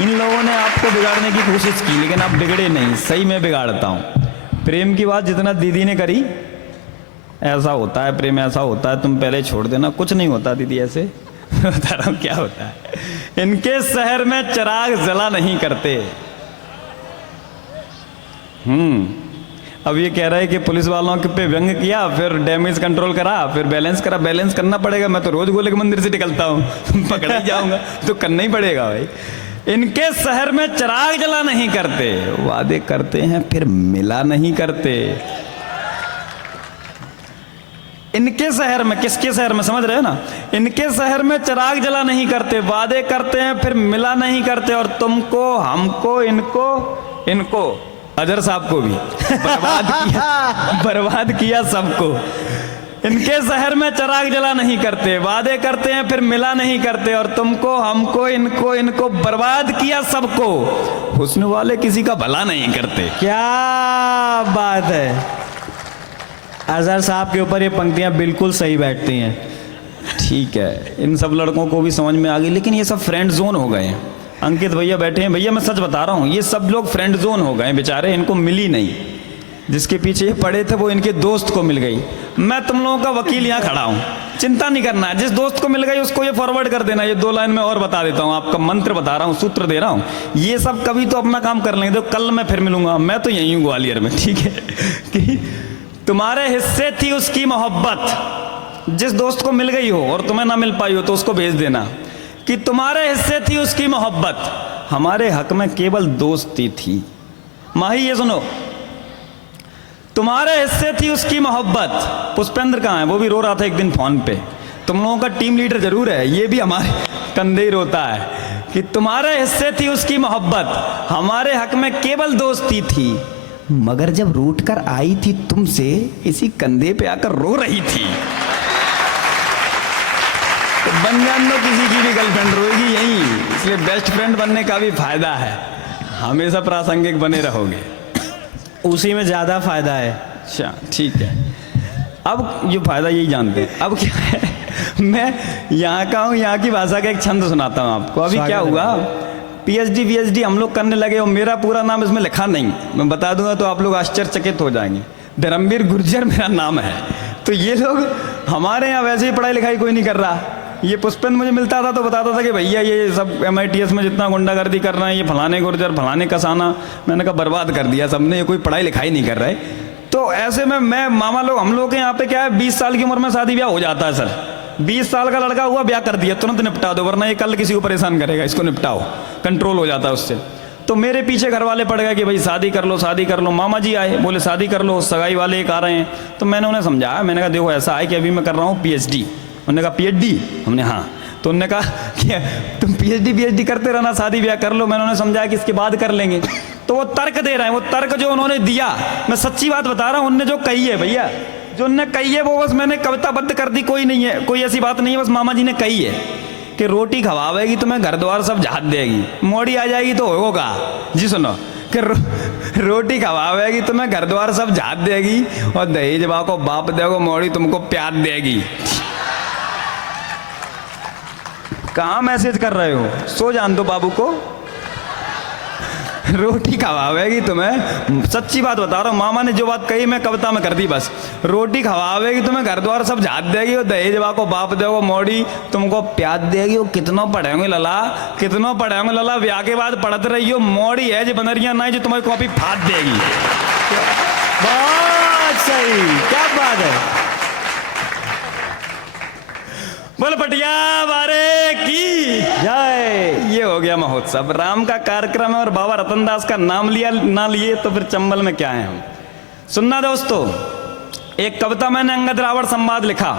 इन लोगों ने आपको बिगाड़ने की कोशिश की, लेकिन आप बिगड़े नहीं, सही मैं बिगाड़ता हूँ। प्रेम की बात जितना दीदी ने करी, ऐसा होता है प्रेम, ऐसा होता है, तुम पहले छोड़ देना, कुछ नहीं होता दीदी ऐसे। बता रहा हूँ क्या होता है। इनके शहर में चिराग जला नहीं करते। अब ये कह रहा है कि पुलिस वालों के पे व्यंग किया, फिर डैमेज कंट्रोल करा, फिर बैलेंस करा। बैलेंस करना पड़ेगा, मैं तो रोज गोले के मंदिर से निकलता हूँ, पकड़ ही जाऊंगा, तो करना ही पड़ेगा भाई। इनके शहर में चिराग जला नहीं करते, वादे करते हैं फिर मिला नहीं करते। इनके शहर में, किसके शहर में, समझ रहे हो ना? इनके शहर में चिराग जला नहीं करते, वादे करते हैं फिर मिला नहीं करते। और तुमको, हमको, इनको अजहर साहब को भी बर्बाद किया सबको। इनके शहर में चिराग जला नहीं करते, वादे करते हैं फिर मिला नहीं करते। और तुमको, हमको, इनको बर्बाद किया सबको। हुस्न वाले किसी का भला नहीं करते। क्या बात है। अजहर साहब के ऊपर ये पंक्तियां बिल्कुल सही बैठती हैं। ठीक है, इन सब लड़कों को भी समझ में आ गई, लेकिन ये सब फ्रेंड जोन हो गए हैं। अंकित भैया बैठे हैं, भैया मैं सच बता रहा हूँ, ये सब लोग फ्रेंड जोन हो गए बेचारे, इनको मिली नहीं। जिसके पीछे ये पड़े थे वो इनके दोस्त को मिल गई। मैं तुम लोगों का वकील यहाँ खड़ा हूँ, चिंता नहीं करना। जिस दोस्त को मिल गई उसको ये फॉरवर्ड कर देना। ये 2 लाइन में और बता देता हूँ, आपका मंत्र बता रहा हूँ, सूत्र दे रहा हूँ। ये सब कभी तो अपना काम कर लेंगे, तो कल मैं फिर मिलूंगा। मैं तो यहीं हूँ ग्वालियर में, ठीक है। कि तुम्हारे हिस्से थी उसकी मोहब्बत। जिस दोस्त को मिल गई हो और तुम्हें ना मिल पाई हो तो उसको भेज देना कि तुम्हारे हिस्से थी उसकी मोहब्बत, हमारे हक में केवल दोस्ती थी। माही ये सुनो, तुम्हारे हिस्से थी उसकी मोहब्बत। पुष्पेंद्र कहाँ है? वो भी रो रहा था एक दिन फोन पे। तुम लोगों का टीम लीडर जरूर है, ये भी हमारे कंधे ही रोता है कि तुम्हारे हिस्से थी उसकी मोहब्बत, हमारे हक में केवल दोस्ती थी। मगर जब रूठ कर आई थी तुमसे, इसी कंधे पे आकर रो रही थी। तो बन जान दो, किसी की भी गर्लफ्रेंड रोएगी यहीं। इसलिए बेस्ट फ्रेंड बनने का भी फायदा है, हमेशा प्रासंगिक बने रहोगे, उसी में ज्यादा फायदा है। अच्छा ठीक है, अब ये फायदा यही जानते हैं। अब क्या है, मैं यहाँ का हूँ, यहाँ की भाषा का एक छंद सुनाता हूँ आपको। अभी क्या हुआ, पीएचडी हम लोग करने लगे और मेरा पूरा नाम इसमें लिखा नहीं, मैं बता दूंगा तो आप लोग आश्चर्यचकित हो जाएंगे। धर्मवीर गुर्जर मेरा नाम है। तो ये लोग हमारे यहाँ वैसे ही पढ़ाई लिखाई कोई नहीं कर रहा। ये पुष्पेंद्र मुझे मिलता था तो बताता था कि भैया ये सब MITS में जितना गुंडागर्दी कर रहे हैं, ये फलाने गुर्जर फलाने कसाना। मैंने कहा बर्बाद कर दिया सबने, ये कोई पढ़ाई लिखाई नहीं कर रहा है। तो ऐसे में मैं मामा लोग, हम लोग के यहाँ पे क्या है, 20 साल की उम्र में शादी ब्याह हो जाता है सर। 20 साल का लड़का हुआ, ब्याह कर दिया, तुरंत निपटा दो, वरना ये कल किसी को परेशान करेगा, इसको निपटाओ, कंट्रोल हो जाता है उससे। तो मेरे पीछे घर वाले पड़ गए कि भाई शादी कर लो, शादी कर लो। मामा जी आए, बोले शादी कर लो, सगाई वाले एक आ रहे हैं। तो मैंने उन्हें समझाया, मैंने कहा देखो ऐसा है कि अभी मैं कर रहा हूँ PhD। उन्होंने कहा PhD? हमने हाँ। तो उन्होंने कहा कि तुम PhD करते रहना, शादी ब्याह कर लो। मैंने उन्हें समझाया कि इसके बाद कर लेंगे। तो वो तर्क दे रहे हैं, वो तर्क जो उन्होंने दिया, मैं सच्ची बात बता रहा हूँ, उनने जो कही है भैया, जो उनने कही है वो बस मैंने कविताबद्ध कर दी, कोई नहीं है, कोई ऐसी बात नहीं है, बस मामा जी ने कही है कि रोटी खवावेगी तुम्हें घर द्वार सब झाड़ देगी, मोड़ी आ जाएगी तो होगा। जी सुनो कि रोटी खवावेगी तुम्हें घर द्वार सब झाड़ देगी, और दहेज को बाप देगो, मोड़ी तुमको प्यार देगी। कहाँ मैसेज कर रहे हो, सो जान दो बाबू को। रोटी खवावेगी तुम्हें, सच्ची बात बता रहा हूँ, मामा ने जो बात कही मैं कविता में कर दी बस। रोटी खवावेगी तुम्हें घर द्वार सब झाड़ देगी, और दहेज को बाप देगो, मोड़ी तुमको प्यार देगी। वो कितनों पढ़ेंगे लला, कितनों पढ़ेंगे लला, ब्याह के बाद पढ़ते रहियो, मोड़ी है जो बनरिया ना, जो तुम्हारी कॉपी फाड़ देगी। बहुत सही, क्या बात है। बोल पटिया बारे की जय। ये हो गया महोत्सव, राम का कार्यक्रम है और बाबा रतनदास का नाम लिया ना लिए तो फिर चंबल में क्या है हम। सुनना दोस्तों, एक कविता मैंने अंगद रावण संवाद लिखा।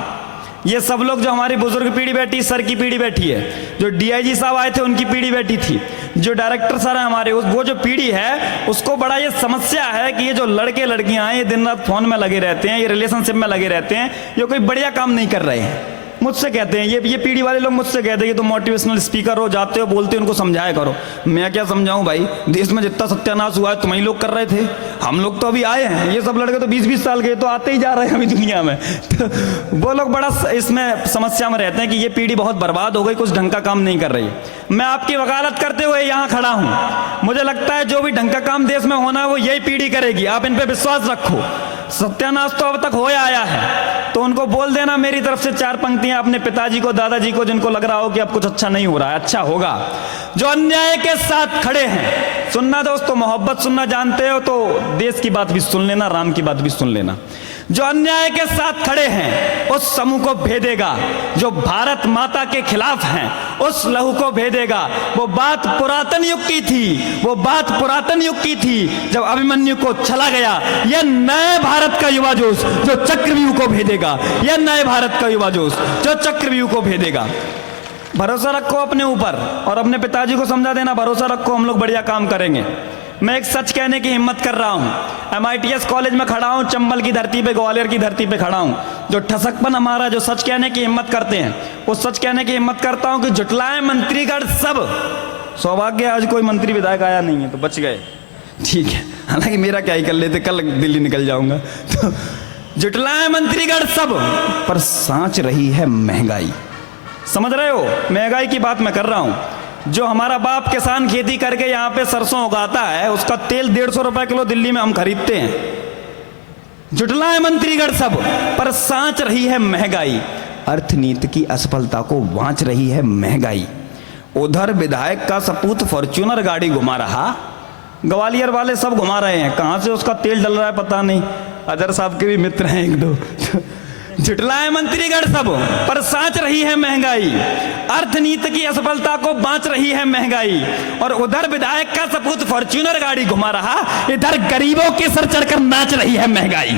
ये सब लोग जो हमारी बुजुर्ग पीढ़ी बैठी, सर की पीढ़ी बैठी है, जो DIG साहब आए थे उनकी पीढ़ी बैठी थी, जो डायरेक्टर सर है हमारे, वो जो पीढ़ी है उसको बड़ा ये समस्या है कि ये जो लड़के लड़कियां हैं, ये दिन रात फोन में लगे रहते हैं, ये रिलेशनशिप में लगे रहते हैं, ये कोई बढ़िया काम नहीं कर रहे हैं। मुझसे कहते हैं ये पीढ़ी वाले लोग मुझसे कहते हैं कि तुम मोटिवेशनल स्पीकर हो, जाते हो बोलते हो उनको समझाया करो। मैं क्या समझाऊं भाई, देश में जितना सत्यानाश हुआ है तुम ही लोग कर रहे थे, हम लोग तो अभी आए हैं। ये सब लड़के तो 20-20 साल के तो आते ही जा रहे हैं अभी दुनिया में। तो वो लोग बड़ा इसमें समस्या में रहते हैं कि ये पीढ़ी बहुत बर्बाद हो गई, कुछ ढंग का काम नहीं कर रही है। मैं आपकी वकालत करते हुए यहाँ खड़ा हूँ, मुझे लगता है जो भी ढंग का काम देश में होना है वो यही पीढ़ी करेगी, आप इन पे विश्वास रखो। सत्यानाश तो अब तक हो आया है, तो उनको बोल देना मेरी तरफ से 4 पंक्तियां अपने पिताजी को, दादाजी को, जिनको लग रहा हो कि अब कुछ अच्छा नहीं हो रहा है, अच्छा होगा। जो अन्याय के साथ खड़े हैं, सुनना दोस्तों, मोहब्बत सुनना जानते हो तो देश की बात भी सुन लेना, राम की बात भी सुन लेना। जो अन्याय के साथ खड़े हैं उस समूह को भेदेगा, जो भारत माता के खिलाफ हैं उस लहू को भेदेगा। वो बात पुरातन युग की थी, वो बात पुरातन युग की थी जब अभिमन्यु को चला गया। यह नए भारत का युवा जोश जो चक्रव्यूह को भेदेगा, यह नए भारत का युवा जोश जो चक्रव्यूह को भेदेगा। भरोसा रखो अपने ऊपर और अपने पिताजी को समझा देना, भरोसा रखो हम लोग बढ़िया काम करेंगे। मैं एक सच कहने की हिम्मत कर रहा हूँ। MITS कॉलेज में खड़ा हूँ, चंबल की धरती पे, ग्वालियर की धरती पे खड़ा हूँ। जो ठसकपन हमारा, जो सच कहने की हिम्मत करते हैं, वो सच कहने की हिम्मत करता हूँ कि जुटलाए मंत्रीगण सब। सौभाग्य आज कोई मंत्री विधायक आया नहीं है तो बच गए, ठीक है, हालांकि मेरा क्या ही कर लेते, कल दिल्ली निकल जाऊंगा। तो जुटलाए मंत्रीगण सब, पर सांच रही है महंगाई। समझ रहे हो, महंगाई की बात मैं कर रहा हूँ। जो हमारा बाप किसान खेती करके यहाँ पे सरसों उगाता है, उसका तेल 150 रुपए किलो दिल्ली में हम खरीदते हैं। जुटलाए मंत्रीगण सब, पर सांच रही है महंगाई। अर्थनीति की असफलता को वांच रही है महंगाई। उधर विधायक का सपूत फॉर्च्यूनर गाड़ी घुमा रहा, ग्वालियर वाले सब घुमा रहे हैं, कहां से उसका तेल डल रहा है पता नहीं। अजहर साहब के भी मित्र हैं 1-2। जुटलाए मंत्रीगण सब, पर सांच रही है महंगाई। अर्थनीति की असफलता को बांच रही है महंगाई। और उधर विधायक का सपूत फॉर्च्यूनर गाड़ी घुमा रहा, इधर गरीबों के सर चढ़कर नाच रही है महंगाई।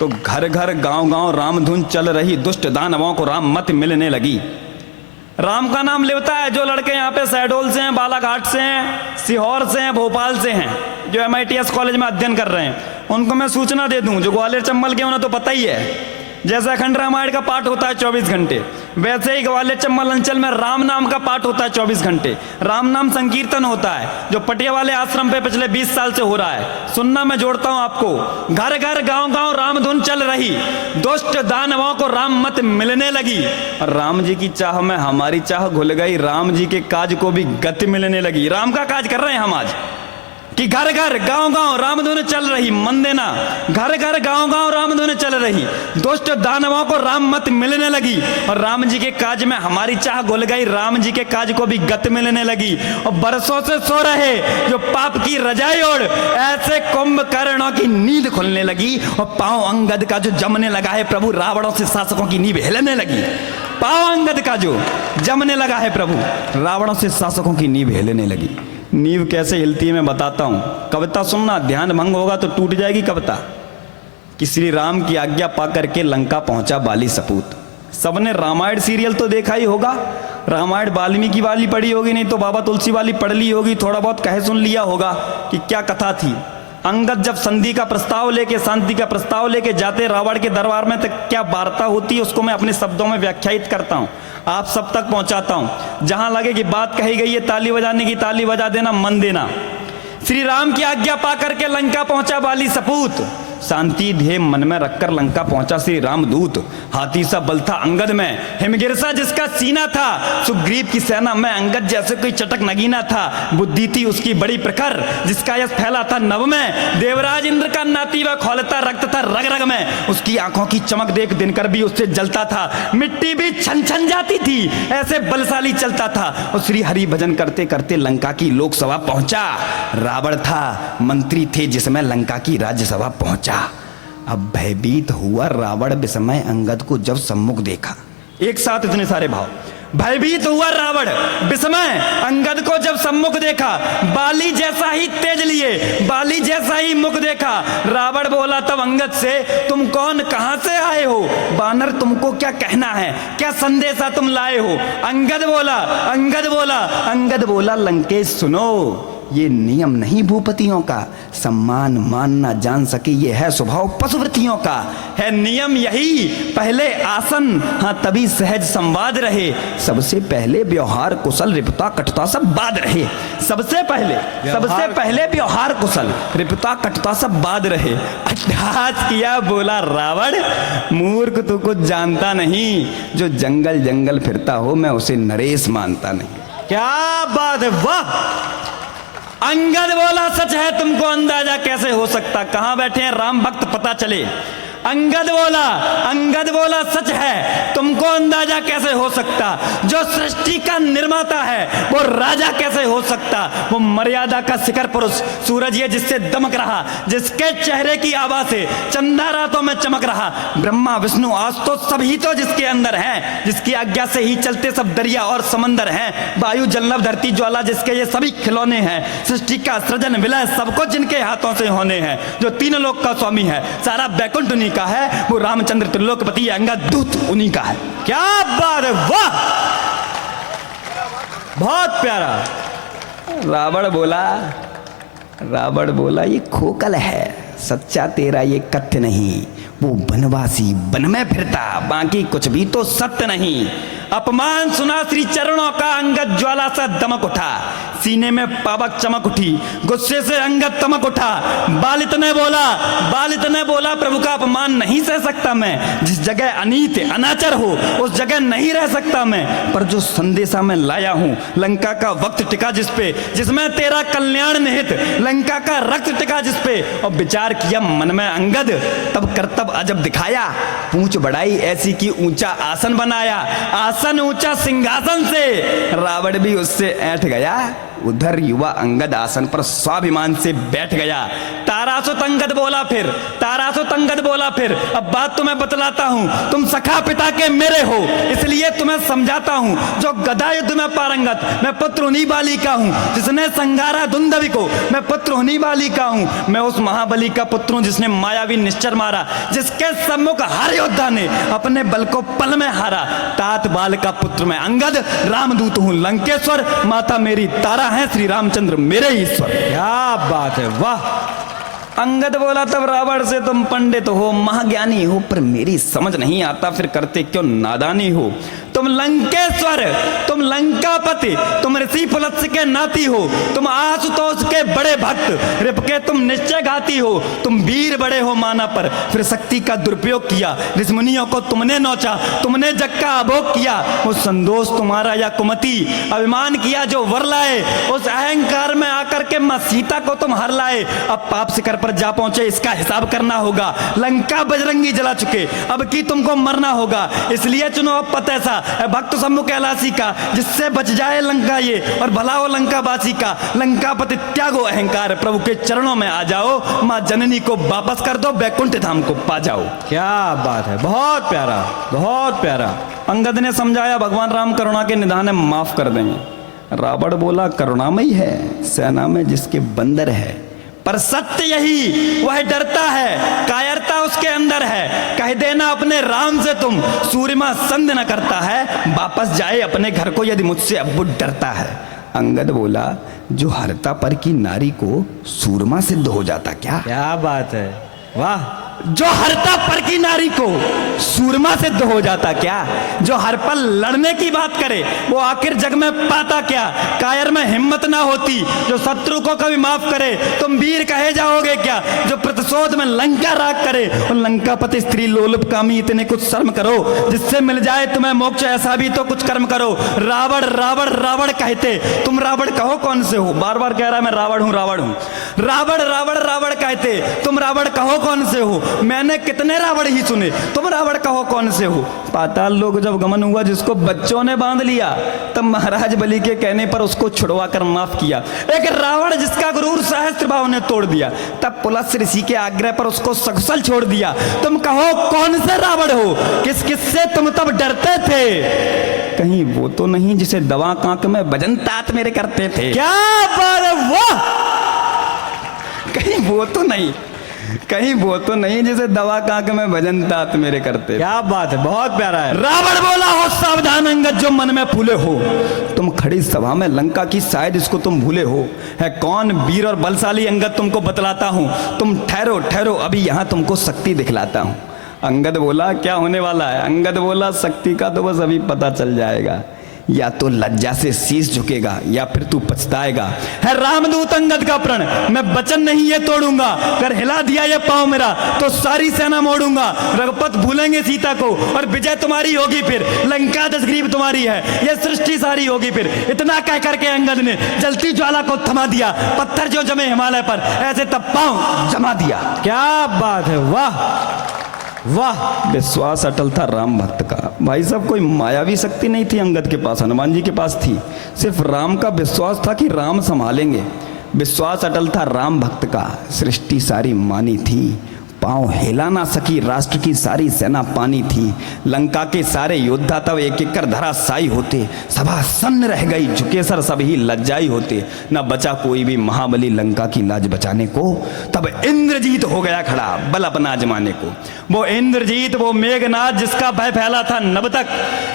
तो घर घर गांव गांव रामधुन चल रही, दुष्ट दानवों को राम मत मिलने लगी। राम का नाम लेता है जो लड़के यहाँ पे शहडोल से हैं, बालाघाट से हैं, सीहोर से हैं, भोपाल से हैं, जो MITS कॉलेज में अध्ययन कर रहे हैं। उनको मैं सूचना दे दूं, जो ग्वालियर चंबल के उन्हें तो पता ही है, जैसे अखंड रामायण का पाठ होता है 24 घंटे, वैसे ही ग्वालियर चंबल अंचल में राम नाम का पाठ होता है 24 घंटे। राम नाम संकीर्तन होता है, जो पटिया वाले आश्रम पे पिछले 20 साल से हो रहा है। सुनना, मैं जोड़ता हूं आपको। घर घर गांव गांव रामधुन चल रही, दुष्ट दानवों को राम मत मिलने लगी। और राम जी की चाह में हमारी चाह घुल गई, राम जी के काज को भी गति मिलने लगी। राम का काज कर रहे हैं हम आज कि घर घर गांव गांव रामधुन चल रही। मन देना, घर घर गांव गांव रामधुन चल रही, दुष्ट दानवों को राम मत मिलने लगी। और राम जी के काज में हमारी चाह घुल गई, राम जी के काज को भी गति मिलने लगी। और बरसों से सो रहे जो पाप की रजाई ओढ़, ऐसे कुंभकर्णों की नींद खुलने लगी। और पांव अंगद का जो जमने लगा है प्रभु, रावणों से शासकों की नींव हिलने लगी। पांव अंगद का जो जमने लगा है प्रभु, रावणों से शासकों की नींव हिलने लगी। नींव कैसे हिलती है मैं बताता हूं। कविता सुनना, ध्यान भंग होगा तो टूट जाएगी कविता। कि श्री राम की आज्ञा पाकर के लंका पहुंचा बाली सपूत। सबने रामायण सीरियल तो देखा ही होगा, रामायण वाल्मीकि वाली पढ़ी होगी, नहीं तो बाबा तुलसी वाली पढ़ ली होगी, थोड़ा बहुत कह सुन लिया होगा कि क्या कथा थी। अंगद जब संधि का प्रस्ताव लेके, शांति का प्रस्ताव लेके जाते रावण के दरबार में, तो क्या वार्ता होती है उसको मैं अपने शब्दों में व्याख्यायित करता हूं, आप सब तक पहुंचाता हूं। जहां लगे कि बात कही गई है ताली बजाने की, ताली बजा देना, मन देना। श्री राम की आज्ञा पाकर के लंका पहुंचा बाली सपूत। शांति ध्येय मन में रखकर लंका पहुंचा श्री रामदूत। हाथी सा बल था अंगद में, हिमगिरसा जिसका सीना था, सुग्रीव की सेना में अंगद जैसे कोई चटक नगीना था। बुद्धि थी उसकी बड़ी प्रखर, जिसका यश फैला था नभ में। देवराज इंद्र का नाती वह खौलता रक्त था रग रग में। उसकी आंखों की चमक देख दिनकर भी उससे जलता था, मिट्टी भी छन छन जाती थी, ऐसे बलशाली चलता था। और श्री हरि भजन करते करते लंका की लोकसभा पहुंचा। रावण था, मंत्री थे जिसमें लंका की राज्यसभा पहुंचा। अब भयभीत हुआ रावण विस्मय अंगद को जब सम्मुख देखा। एक साथ इतने सारे भाव। भयभीत हुआ रावण विस्मय अंगद को जब सम्मुख देखा। बाली जैसा ही तेज लिए, बाली जैसा ही मुख देखा। रावण बोला तब अंगद से, तुम कौन, कहां से आए हो? बानर तुमको क्या कहना है, क्या संदेशा तुम लाए हो? अंगद बोला, अंगद बोला, अंगद बोला, लंकेश सुनो, ये नियम नहीं भूपतियों का, सम्मान मानना जान सके ये है स्वभाव पशुवृत्तियों का। है नियम यही पहले आसन, हाँ तभी सहज संवाद रहे, सबसे पहले व्यवहार कुशल रिपुता कटुता सब बाद रहे। सबसे पहले व्यवहार कुशल रिपुता कटुता सब बाद रहे। अट्टहास किया बोला रावण, मूर्ख तू कुछ जानता नहीं, जो जंगल जंगल फिरता हो मैं उसे नरेश मानता नहीं। क्या बात है, वाह। अंगद बोला सच है तुमको अंदाजा कैसे हो सकता, कहां बैठे हैं राम भक्त पता चले। अंगद बोला सच है तुमको अंदाजा कैसे हो सकता, जो सृष्टि का निर्माता है वो राजा कैसे हो सकता। वो मर्यादा का शिखर पुरुष सूरज ये जिससे दमक रहा, जिसके चेहरे की आभा से चंदा रातों में चमक रहा। ब्रह्मा विष्णु आज तो सभी तो जिसके अंदर हैं, जिसकी आज्ञा से ही चलते सब दरिया और समंदर हैं। वायु जल नभ धरती ज्वाला जिसके ये सभी खिलौने हैं। सृष्टि का सृजन विलय सबको जिनके हाथों से होने हैं, जो तीन लोक का स्वामी है, सारा बैकुंठ उन्हीं का है। वो रामचंद्र त्रिलोकपति अंगद दूत उन्हीं का है। क्या बात है, वाह, बहुत प्यारा। रावण बोला ये खोखल है, सच्चा तेरा ये कथ्य नहीं। वो बनवासी वन में फिरता, बाकी कुछ भी तो सत्य नहीं। अपमान सुना श्री चरणों का, अंगद ज्वाला सा दमक उठा, सीने में पावक चमक उठी, गुस्से से अंगद तमक उठा। बालित ने बोला प्रभु का अपमान नहीं सह सकता मैं, जिस जगह अनीत अनाचर हो उस जगह नहीं रह सकता मैं। पर जो संदेशा मैं लाया हूं, लंका का वक्त टिका जिस पे, जिसमें तेरा कल्याण निहित, लंका का रक्त टिका जिस पे। और विचार किया मन में अंगद, तब कर्तव्य अजब दिखाया, पूंछ बढ़ाई ऐसी की ऊंचा आसन बनाया। आसन ऊंचा सिंहासन से, रावण भी उससे ऐठ गया। उधर युवा अंगद आसन पर स्वाभिमान से बैठ गया। तारासुत अंगद बोला फिर अब बात तुम्हें बतलाता हूं, तुम सखा पिता के मेरे हो, इसलिए तुम्हें समझाता हूं। जो गदा युद्ध में पारंगत, मैं पुत्र उन्हीं बाली का हूं, जिसने संगारा दुंदवी को, मैं पुत्र उन्हीं बाली का हूं। मैं उस महाबली का पुत्र हूं जिसने मायावी निश्चर मारा, जिसके सम्मुख हर योद्धा ने अपने बल को पल में हारा। तात बाल का पुत्र मैं अंगद, रामदूत हूं लंकेश्वर, माता मेरी तारा है श्री रामचंद्र मेरे ईश्वर। क्या बात है, वाह। अंगद बोला तब रावण से, तुम पंडित हो महाज्ञानी हो, पर मेरी समझ नहीं आता फिर करते क्यों नादानी हो। तुम लंकेश्वर, तुम लंकापति, तुम ऋषि पुलत्स्य के नाती हो, तुम आशुतोष के बड़े भक्त, रिप के तुम निश्चय घाती हो। तुम वीर बड़े हो माना पर फिर शक्ति का दुरुपयोग किया, ऋषमुनियों को तुमने नोचा, तुमने जग का अभोग किया। वो संदोष तुम्हारा या कुमति, अभिमान किया जो वर लाए, उस अहंकार में आकर के मां सीता को तुम हर लाए। अब पाप शिखर पर जा पहुंचे, इसका हिसाब करना होगा। लंका बजरंगी जला चुके, अब की तुमको मरना होगा, इसलिए चुनो अब पत ऐसा भक्त सम्मुख कैलाशी का, जिससे बच जाए लंका ये और भला हो लंकावासी का। लंकापति त्यागो अहंकार, प्रभु के चरणों में आ जाओ, मां जननी को वापस कर दो, बैकुंठ धाम को पा जाओ। क्या बात है, बहुत प्यारा, बहुत प्यारा। अंगद ने समझाया भगवान राम करुणा के निधान है, माफ कर देंगे। रावण बोला करुणामयी है सेना में जिसके बंदर है, पर सत्य यही वह डरता है, कायरता उसके अंदर है। कह देना अपने राम से तुम, सूर्यमा संध न करता है, वापस जाए अपने घर को यदि मुझसे अब वो डरता है। अंगद बोला जो हरता पर की नारी को सूरमा सिद्ध हो जाता क्या। क्या बात है, वाह। जो हरता पर की नारी को सूरमा सिद्ध हो जाता क्या। जो हर पल लड़ने की बात करे वो आखिर जग में पाता क्या। कायर में हिम्मत ना होती जो शत्रु को कभी माफ करे, तुम वीर कहे जाओगे क्या। जो प्रतिशोध में लंका राग करे, और लंकापति स्त्री लोलुप कामी, इतने कुछ शर्म करो जिससे मिल जाए तुम्हें मोक्ष, ऐसा भी तो कुछ कर्म करो। रावण रावण रावण कहते, तुम रावण कहो कौन से हो। बार बार कह रहा है मैं रावण हूं रावण हूं। रावण रावण रावण कहते, तुम रावण कहो कौन से हो। मैंने कितने रावण ही सुने, तुम रावण कहो कौन से हो। पाताल लोक जब गमन हुआ, जिसको बच्चों ने बांध लिया, तब महाराज बलि के कहने पर उसको छुड़वा कर माफ किया। एक रावण जिसका गुरूर सहस्त्रबाहु ने तोड़ दिया, तब पुलस्त्य ऋषि के आग्रह पर उसको सकुशल छोड़ दिया। तुम कहो कौन से रावण हो, किस किस से तुम तब डरते थे। कहीं वो तो नहीं जिसे दवा कांक में भजन तात मेरे करते थे। क्या बात है, वाह। कहीं वो तो नहीं कहीं वो तो नहीं जिसे दवा कांक में भजन तात मेरे करते। क्या बात है, बहुत प्यारा है। रावण बोला, हो सावधान अंगद जो मन में फूले हो, तुम खड़ी सभा में लंका की शायद इसको तुम भूले हो। है कौन वीर और बलशाली अंगद तुमको बतलाता हूँ, तुम ठहरो ठहरो अभी यहाँ तुमको शक्ति दिखलाता हूँ। अंगद बोला क्या होने वाला है? अंगद बोला शक्ति का तो बस अभी पता चल जाएगा, या तो लज्जा से शीश झुकेगा या फिर तू पछताएगा। है रामदूत अंगद का प्रण, मैं वचन नहीं ये तोड़ूंगा, अगर हिला दिया ये पांव मेरा तो सारी सेना मोड़ूंगा। रघुपत भूलेंगे सीता को और विजय तुम्हारी होगी, फिर लंका दशग्रीव तुम्हारी है, ये सृष्टि सारी होगी फिर। इतना कह करके अंगद ने जलती ज्वाला को थमा दिया, पत्थर जो जमे हिमालय पर ऐसे तब पांव जमा दिया। क्या बात है, वाह वाह। विश्वास अटल था राम भक्त का। भाई साहब कोई मायावी शक्ति नहीं थी अंगद के पास, हनुमान जी के पास थी, सिर्फ राम का विश्वास था कि राम संभालेंगे। विश्वास अटल था राम भक्त का, सृष्टि सारी मानी थी, पांव हिला ना सकी राष्ट्र की सारी सेना पानी थी। लंका के सारे योद्धा तब एक एक कर धराशायी होते, सभा सन्न रह गई झुके सर सभी लज्जाई होते। न बचा कोई भी महाबली लंका की लाज बचाने को, तब इंद्रजीत हो गया खड़ा बल अपना आजमाने को। वो इंद्रजीत वो मेघनाथ जिसका भय फैला था नभ तक,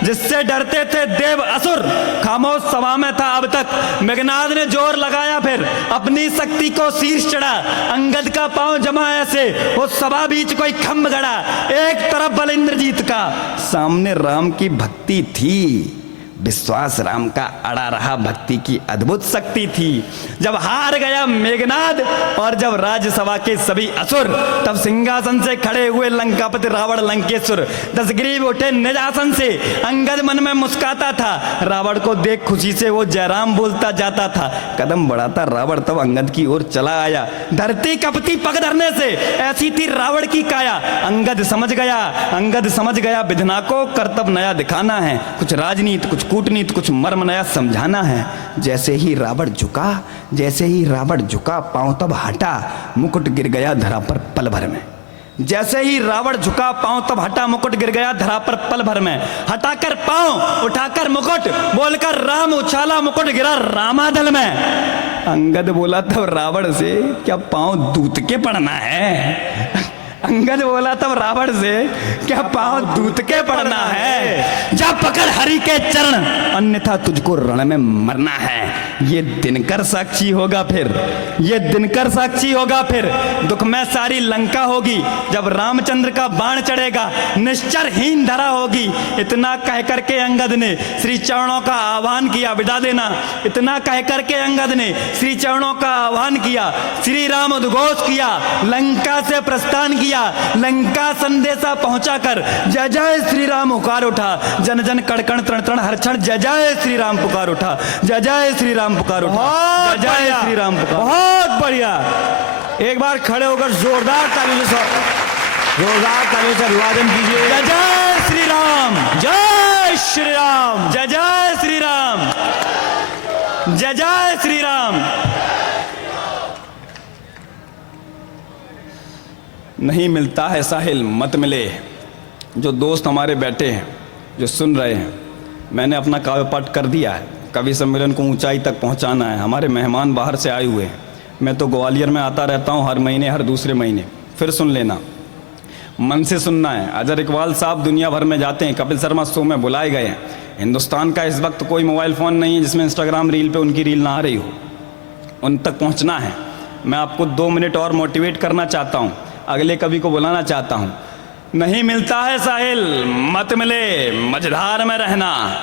जिससे डरते थे देव असुर, खामोश सभा में था अब तक। मेघनाथ ने जोर लगाया फिर अपनी शक्ति को शीर्ष चढ़ा, अंगद का पांव जमा ऐसे वो सभा बीच कोई खम्भ गड़ा। एक तरफ बल इंद्रजीत का, सामने राम की भक्ति थी, विश्वास राम का अड़ा रहा, भक्ति की अद्भुत शक्ति थी। जब हार गया मेघनाद और जब राज्यसभा के सभी असुर, तब सिंहासन से खड़े हुए लंकापति रावण लंकेश्वर। दशग्रीव उठे निज आसन से, अंगद मन में मुस्काता था, रावण को देख खुशी से वो जयराम बोलता जाता था। कदम बढ़ाता रावण तब अंगद की ओर चला आया, धरती कपती पग धरने से ऐसी थी रावण की काया। अंगद समझ गया विधना को कर्तव्य नया दिखाना है, कुछ राजनीति कुछ कूटनीति कुछ मर्म नया समझाना है। जैसे ही रावण झुका पांव तब हटा, मुकुट गिर गया धरा पर पल भर में। जैसे ही रावण झुका पांव तब हटा, मुकुट गिर गया धरा पर पल भर में। हटाकर पांव उठाकर मुकुट, बोलकर राम उछाला, मुकुट गिरा रामादल में। अंगद बोला तब रावण से क्या पांव दूत के पड़ना है? अंगद बोला तब रावण से क्या पांव दूत के पड़ना है? जा पकड़ हरि के चरण, अन्यथा तुझको रण में मरना है। ये दिनकर साक्षी होगा फिर, दुख में सारी लंका होगी, जब रामचंद्र का बाण चढ़ेगा निश्चरहीन धरा होगी। इतना कह करके अंगद ने श्री चरणों का आह्वान किया, विदा देना। इतना कह करके अंगद ने श्री चरणों का आह्वान किया, श्री राम उद्घोष किया, लंका से प्रस्थान किया। लंका संदेशा पहुंचा कर जय जय श्री राम पुकार उठा, जन जन कड़कण तृण तृण हर क्षण जय जय श्री राम पुकार उठा, जय जय श्री राम पुकार उठा, जय जय श्री राम पुकार। बहुत बढ़िया। एक बार खड़े होकर जोरदार तालियों से अभिवादन कीजिए। जय जय श्री राम, जय श्री राम, जय जय श्री राम, जय जय श्री राम। नहीं मिलता है साहिल मत मिले। जो दोस्त हमारे बैठे हैं, जो सुन रहे हैं, मैंने अपना काव्य पाठ कर दिया है। कवि सम्मेलन को ऊंचाई तक पहुंचाना है। हमारे मेहमान बाहर से आए हुए हैं। मैं तो ग्वालियर में आता रहता हूं हर महीने, हर दूसरे महीने। फिर सुन लेना, मन से सुनना है। अजहर इकबाल साहब दुनिया भर में जाते हैं, कपिल शर्मा शो में बुलाए गए हैं। हिंदुस्तान का इस वक्त कोई मोबाइल फ़ोन नहीं है जिसमें इंस्टाग्राम रील पे उनकी रील ना आ रही हो। उन तक पहुंचना है। मैं आपको 2 मिनट और मोटिवेट करना चाहता हूं, अगले कवि को बुलाना चाहता हूं। नहीं मिलता है साहिल मत मिले, मझधार में रहना।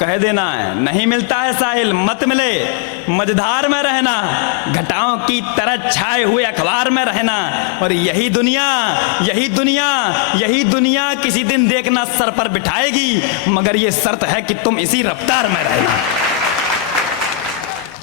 कह देना है, नहीं मिलता है साहिल मत मिले, मझधार में रहना। घटाओं की तरह छाए हुए अखबार में रहना। और यही दुनिया किसी दिन देखना सर पर बिठाएगी, मगर ये शर्त है कि तुम इसी रफ्तार में रहना।